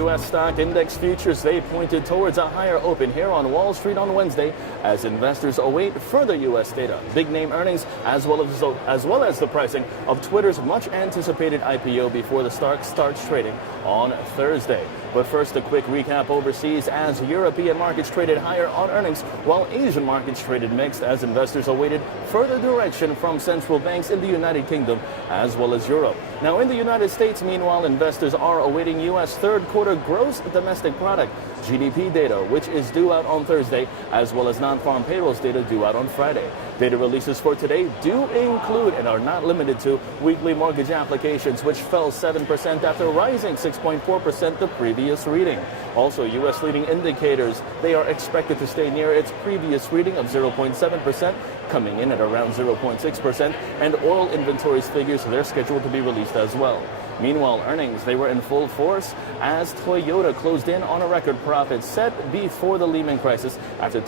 U.S. stock index futures, they pointed towards a higher open here on Wall Street on Wednesday as investors await further U.S. data, big name earnings, as well as the pricing of Twitter's much anticipated IPO before the stock starts trading on Thursday. But first, a quick recap overseas as European markets traded higher on earnings, while Asian markets traded mixed as investors awaited further direction from central banks in the United Kingdom as well as Europe. Now, in the United States, meanwhile, investors are awaiting U.S. third quarter gross domestic product, GDP data, which is due out on Thursday, as well as non-farm payrolls data due out on Friday. Data releases for today do include and are not limited to weekly mortgage applications, which fell 7% after rising 6.4% the previous reading. Also, U.S. leading indicators, they are expected to stay near its previous reading of 0.7%, coming in at around 0.6%, and oil inventories figures, they're scheduled to be released as well. Meanwhile, earnings, they were in full force as Toyota closed in on a record profit set before the Lehman crisis after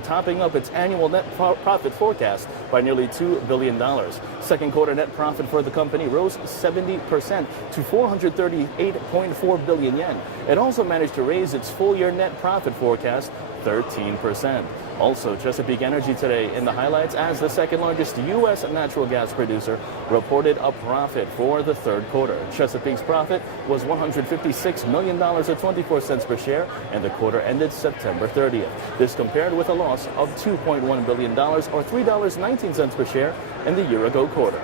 topping up its annual net profit forecast by nearly $2 billion. Second quarter net profit for the company rose 70% to 438.4 billion yen. It also managed to raise its full-year net profit forecast 13%. Also, Chesapeake Energy today in the highlights as the second largest U.S. natural gas producer reported a profit for the third quarter. Chesapeake's profit was $156 million at 24 cents per share, and the quarter ended September 30th. This compared with a loss of $2.1 billion or $3.19 per share in the year-ago quarter.